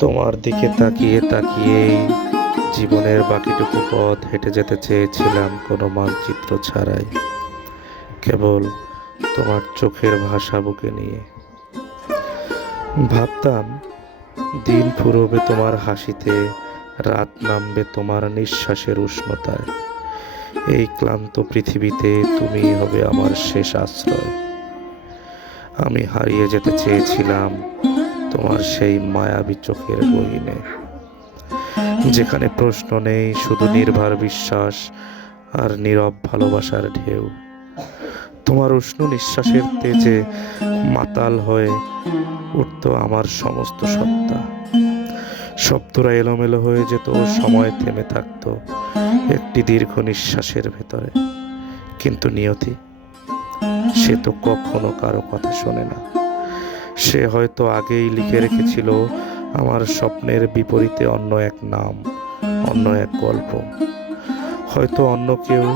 তোমার দিকে তাকিয়ে তাকিয়েই জীবনের বাকিটুকু পথ হেঁটে যেতে চেয়েছিলাম কোনো মানচিত্র ছাড়াই, কেবল তোমার চোখের ভাষা বুকে নিয়ে। ভাবতাম দিন ফুরোবে তোমার হাসিতে, রাত নামবে তোমার নিঃশ্বাসের উষ্ণতায়। এই ক্লান্ত পৃথিবীতে তুমিই হবে আমার শেষ আশ্রয়। আমি হারিয়ে যেতে চেয়েছিলাম তোমার সেই মায়াবী চোখের গহীনে, যেখানে প্রশ্ন নেই, শুধু নির্ভর বিশ্বাস আর নীরব ভালোবাসার ঢেউ। তোমার উষ্ণ নিঃশ্বাসের তেজে মাতাল হয়ে উঠত আমার সমস্ত সত্তা। শব্দরা এলোমেলো হয়ে যেত, সময় থেমে থাকতো একটি দীর্ঘ নিঃশ্বাসের ভেতরে। কিন্তু নিয়তি, সে তো কখনো কারো কথা শোনে না। সে হয়তো আগেই লিখে রেখেছিল আমার স্বপ্নের বিপরীতে অন্য এক নাম, অন্য এক গল্প। হয়তো অন্য কেউ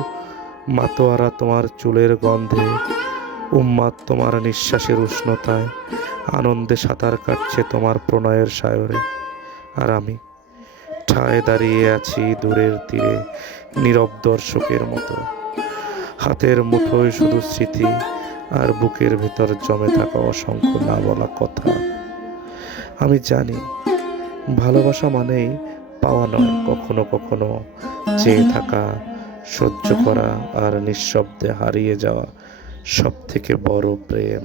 মাতোয়ারা তোমার চুলের গন্ধে, উম্মাদ তোমার নিঃশ্বাসের উষ্ণতায়, আনন্দে সাঁতার কাটছে তোমার প্রণয়ের সায়রে। আর আমি ঠায় দাঁড়িয়ে আছি দূরের তীরে, নীরব দর্শকের মতো। হাতের মুঠোয় শুধু স্মৃতি, আর বুকের ভেতর জমে থাকা অসংখ্য না বলা কথা। আমি জানি ভালোবাসা মানেই পাওয়া নয়, কখনো কখনো চেয়ে থাকা, সহ্য করা আর নিঃশব্দে হারিয়ে যাওয়া সব থেকে বড় প্রেম।